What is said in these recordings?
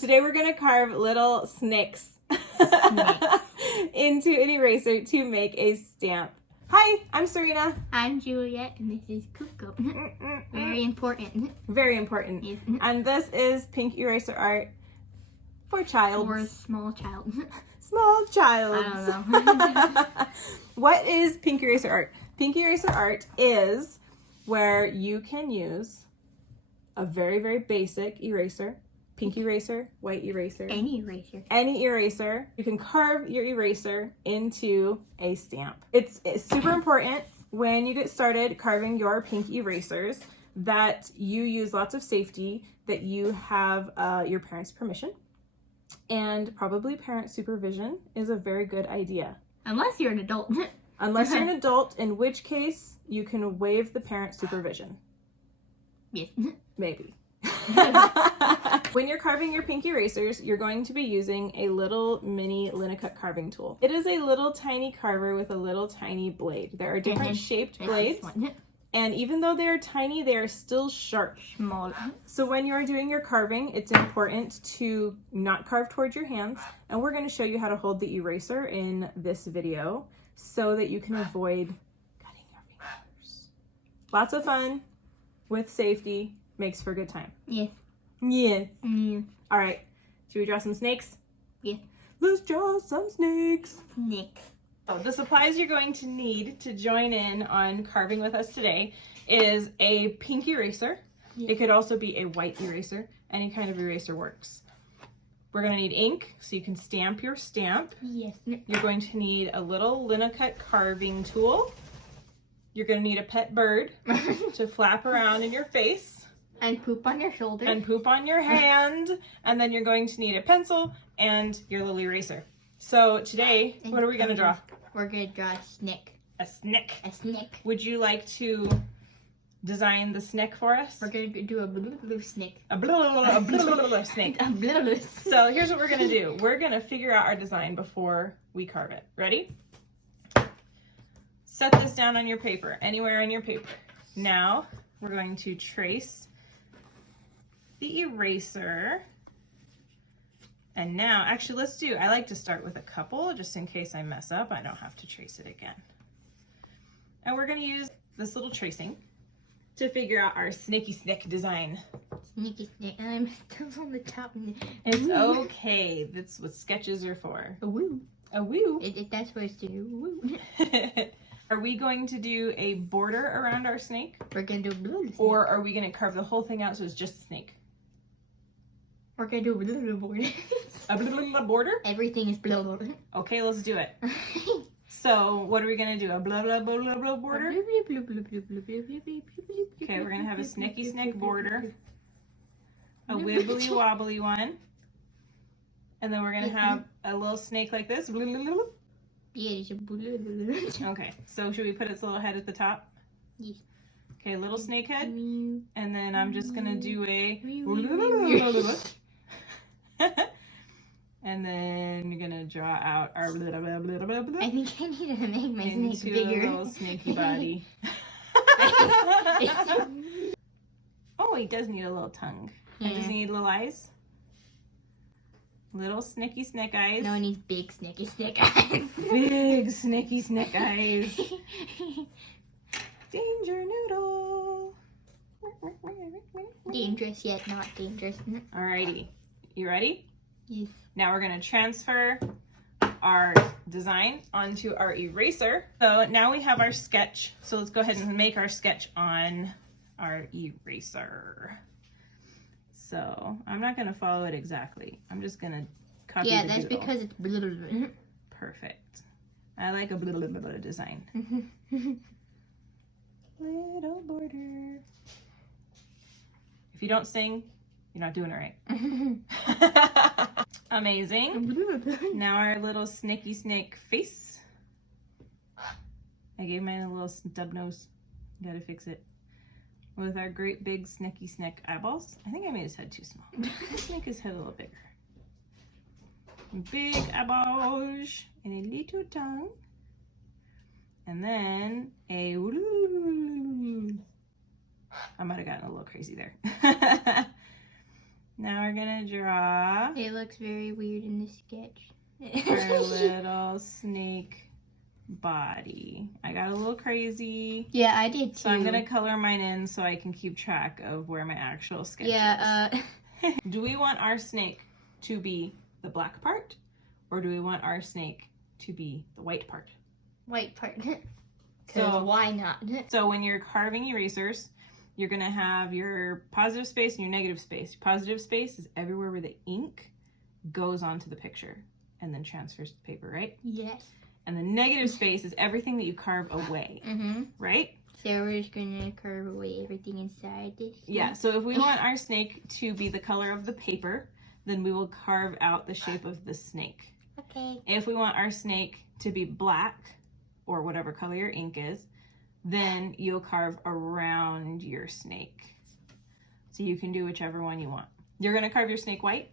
Today we're going to carve little snakes into an eraser to make a stamp. Hi, I'm Serena. I'm Juliet, and this is Coco. Very important. Very important. Yes. And this is pink eraser art for child. For a small child. Small child. I don't know. What is pink eraser art? Pink eraser art is where you can use a very, very basic eraser. Pink eraser, white eraser. Any eraser. Any eraser. You can carve your eraser into a stamp. It's super important when you get started carving your pink erasers that you use lots of safety, that you have your parents' permission, and probably parent supervision is a very good idea. Unless you're an adult. Unless you're an adult, in which case you can waive the parent supervision. Yes. Maybe. When you're carving your pink erasers, you're going to be using a little mini Lino carving tool. It is a little tiny carver with a little tiny blade. There are different shaped blades, and even though they are tiny, they are still sharp. Small. So when you're doing your carving, it's important to not carve towards your hands, and we're going to show you how to hold the eraser in this video so that you can avoid cutting your fingers. Lots of fun with safety. Makes for a good time. Yes. Yes. Yes. All right. Should we draw some snakes? Yes. Let's draw some snakes. Nick. So the supplies you're going to need to join in on carving with us today is a pink eraser. Yes. It could also be a white eraser. Any kind of eraser works. We're going to need ink so you can stamp your stamp. Yes. You're going to need a little Lino carving tool. You're going to need a pet bird to flap around in your face. And poop on your shoulder. And poop on your hand. And then you're going to need a pencil and your little eraser. So today, what are we going to draw? We're going to draw a snake. A snake. A snake. Would you like to design the snake for us? We're going to do a blue snake. A blue snake. A blue. So here's what we're going to do. We're going to figure out our design before we carve it. Ready? Set this down on your paper, anywhere on your paper. Now, we're going to trace the eraser. And now, actually, I like to start with a couple, just in case I mess up, I don't have to trace it again. And we're gonna use this little tracing to figure out our snaky snake design. Sneaky snake. I'm still on the top. It's okay, that's what sketches are for. A woo. A woo. That's what it's to do. Woo. Are we going to do a border around our snake? We're gonna do a blue snake. Or are we gonna carve the whole thing out so it's just a snake? We're gonna do a blue border. A blue border? Everything is blue. Okay, let's do it. So, what are we gonna do? A blah blah blah blah blah border? Okay, we're gonna have a snaky snake border. A wibbly wobbly one. And then we're gonna have a little snake like this. Yeah, it's a blue. Okay, so should we put its little head at the top? Yes. Okay, little snake head. And then I'm just gonna do a... And then you're gonna draw out our... I think I need to make my snake into bigger. a little snaky body. Oh, he does need a little tongue. And does he need little eyes? Little snaky snake eyes. No, it needs big snaky snake eyes. Big snaky snake eyes. Danger noodle. Dangerous yet not dangerous. Alrighty, you ready? Yes. Now we're gonna transfer our design onto our eraser. So now we have our sketch. So let's go ahead and make our sketch on our eraser. So I'm not gonna follow it exactly. I'm just gonna copy the that's doodle. because it's blue. Perfect. I like a blue design. Little border. If you don't sing, you're not doing it right. Amazing. Now our little snaky snake face. I gave mine a little stub nose. Gotta fix it. With our great big snaky snake eyeballs. I think I made his head too small. Let's make his head a little bigger. Big eyeballs and a little tongue. And then a... I might have gotten a little crazy there. Now we're gonna draw It looks very weird in the sketch. our little snake body. I got a little crazy. Yeah, I did too. So I'm gonna color mine in so I can keep track of where my actual sketch Yeah, is. Do we want our snake to be the black part, or do we want our snake to be the white part? white part. So So why not? So when you're carving erasers, you're gonna have your positive space and your negative space. Your positive space is everywhere where the ink goes onto the picture and then transfers to the paper, right? Yes. And the negative space is everything that you carve away, right? So we're just gonna carve away everything inside this. Yeah, so if we want our snake to be the color of the paper, then we will carve out the shape of the snake. Okay. If we want our snake to be black, or whatever color your ink is, then you'll carve around your snake. So you can do whichever one you want. You're gonna carve your snake white?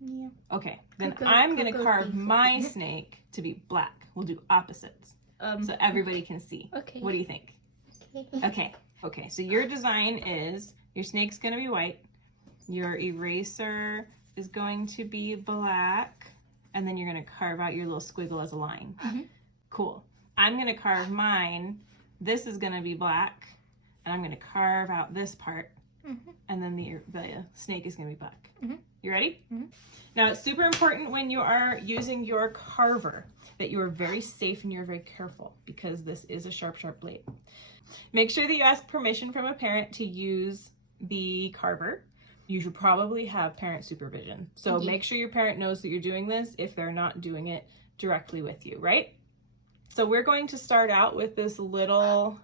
Yeah. Okay, then Cocoa- I'm gonna cocoa carve beef. my snake to be black. We'll do opposites, so everybody can see. Okay. What do you think? Okay. Okay, so your design is, your snake's gonna be white, your eraser is going to be black, and then you're gonna carve out your little squiggle as a line. Cool. I'm gonna carve mine, this is gonna be black, and I'm gonna carve out this part, and then the snake is gonna be black. You ready? Now it's super important when you are using your carver that you are very safe and you're very careful, because this is a sharp, sharp blade. Make sure that you ask permission from a parent to use the carver. You should probably have parent supervision. So make sure your parent knows that you're doing this if they're not doing it directly with you, right? So we're going to start out with this little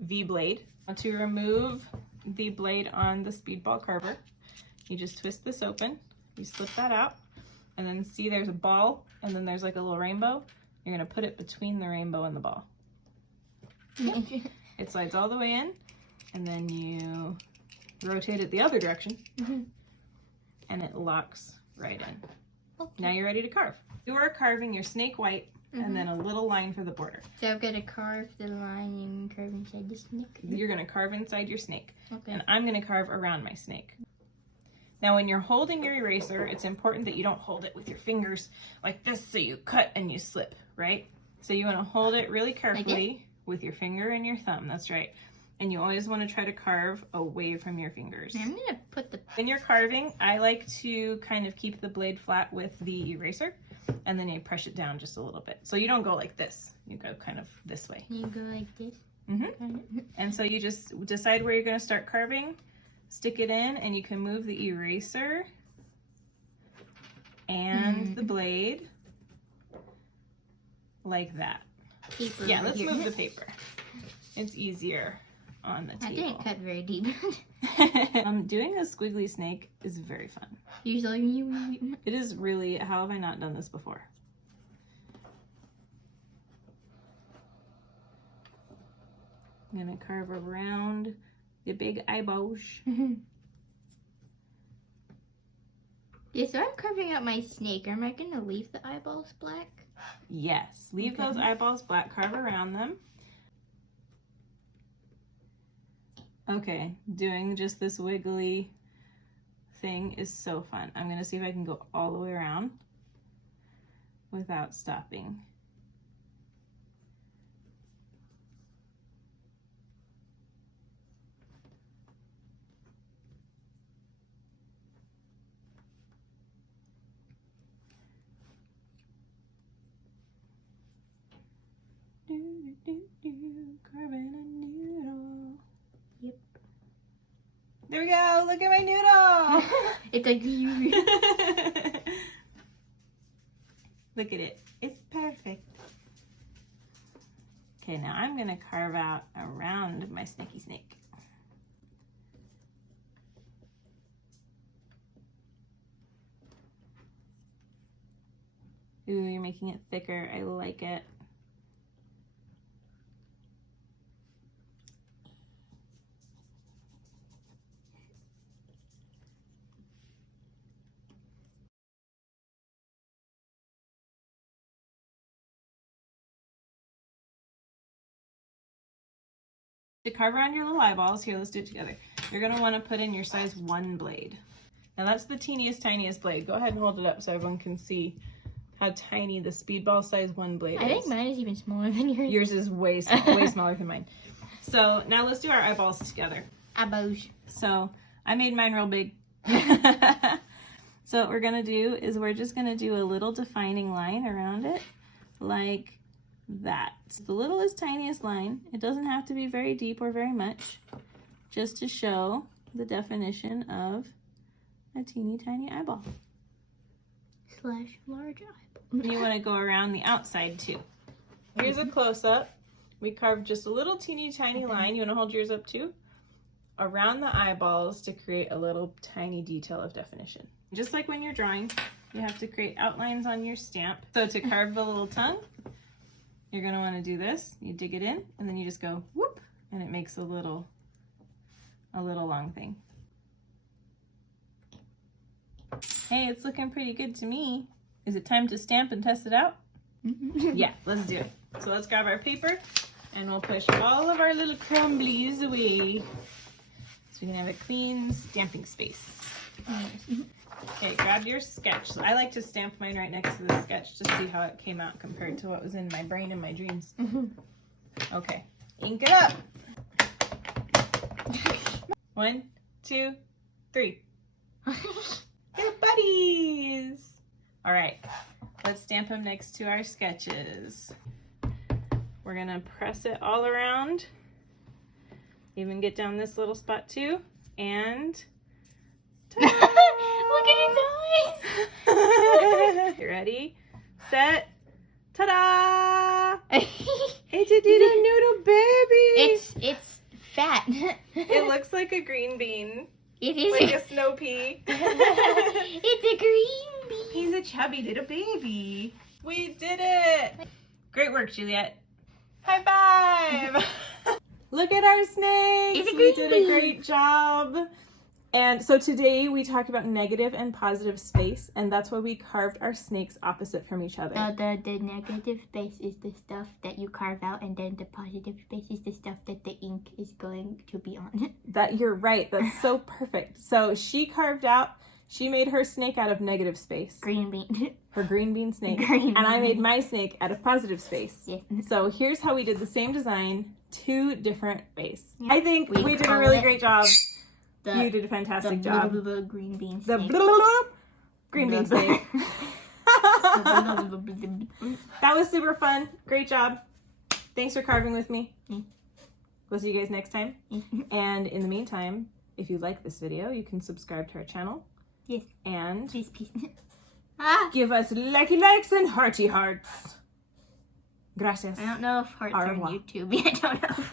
V blade. To remove the blade on the Speedball carver, you just twist this open, you slip that out, and then see there's a ball, and then there's like a little rainbow. You're gonna put it between the rainbow and the ball. Yep. It slides all the way in, and then you rotate it the other direction, and it locks right in. Okay. Now you're ready to carve. You are carving your snake white, and then a little line for the border. So I've got to carve the line and carve inside the snake. You're gonna carve inside your snake, Okay. and I'm gonna carve around my snake. Now when you're holding your eraser, it's important that you don't hold it with your fingers like this, so you cut and you slip, right? So you wanna hold it really carefully with your finger and your thumb, that's right. And you always wanna try to carve away from your fingers. I'm gonna put the. When you're carving, I like to kind of keep the blade flat with the eraser, and then you press it down just a little bit. So you don't go like this, you go kind of this way. You go like this. And so you just decide where you're gonna start carving, stick it in, and you can move the eraser and the blade like that. Paper. Yeah, let's here. move the paper. It's easier on the I table. didn't cut very deep. Doing a squiggly snake is very fun. Usually you. It is really, how have I not done this before? I'm gonna carve around the big eyeballs. Yeah, so I'm carving out my snake. Am I gonna leave the eyeballs black? Yes, leave those eyeballs black, carve around them. Okay, doing just this wiggly thing is so fun. I'm gonna see if I can go all the way around without stopping. Carving a noodle. Yep. There we go. Look at my noodle. It's like you. Look at it. It's perfect. Okay, now I'm gonna carve out around my snaky snake. Ooh, you're making it thicker. I like it. To carve around your little eyeballs, here, let's do it together. You're gonna wanna put in your size 1 blade. Now that's the tiniest blade. Go ahead and hold it up so everyone can see how tiny the Speedball size 1 blade is. I think mine is even smaller than yours. Yours is way smaller than mine. So now let's do our eyeballs together. Eyeballs. So I made mine real big. So what we're gonna do is we're just gonna do a little defining line around it like that. So the littlest, tiniest line. It doesn't have to be very deep or very much, just to show the definition of a teeny tiny eyeball. / large eyeball. And you want to go around the outside too. Here's a close-up. We carved just a little teeny tiny line. You want to hold yours up too? Around the eyeballs to create a little tiny detail of definition. Just like when you're drawing, you have to create outlines on your stamp. So to carve the little tongue, you're going to want to do this. You dig it in and then you just go whoop and it makes a little long thing. Hey, it's looking pretty good to me. Is it time to stamp and test it out? Yeah, let's do it. So let's grab our paper and we'll push all of our little crumblies away so we can have a clean stamping space. Okay, grab your sketch. So I like to stamp mine right next to the sketch to see how it came out compared to what was in my brain and my dreams. Okay, ink it up. 1, 2, 3. They're buddies. All right, let's stamp them next to our sketches. We're gonna press it all around. Even get down this little spot too, and Look at his eyes. You ready? Set. Ta-da! It's a little noodle baby. It's fat. It looks like a green bean. It is Like a snow pea. It's a green bean. He's a chubby little baby. We did it. Great work, Juliet. High five. Look at our snakes. It's a We green did a bean. great job. And so today we talked about negative and positive space, and that's why we carved our snakes opposite from each other. The negative space is the stuff that you carve out, and then the positive space is the stuff that the ink is going to be on. That you're right. That's so perfect. So she made her snake out of negative space. Green bean. Her green bean snake. Green And I bean. made my snake out of positive space. Yes. So here's how we did the same design, 2 different ways. Yeah. I think we did a call really it great job. The, You did a fantastic the job. green bean The snake. green bean snake. That was super fun. Great job. Thanks for carving with me. We'll see you guys next time. And in the meantime, if you like this video, you can subscribe to our channel. Yes. And Peace. give us likey likes and hearty hearts. Gracias. I don't know if hearts Au are on revoir. YouTube. I don't know.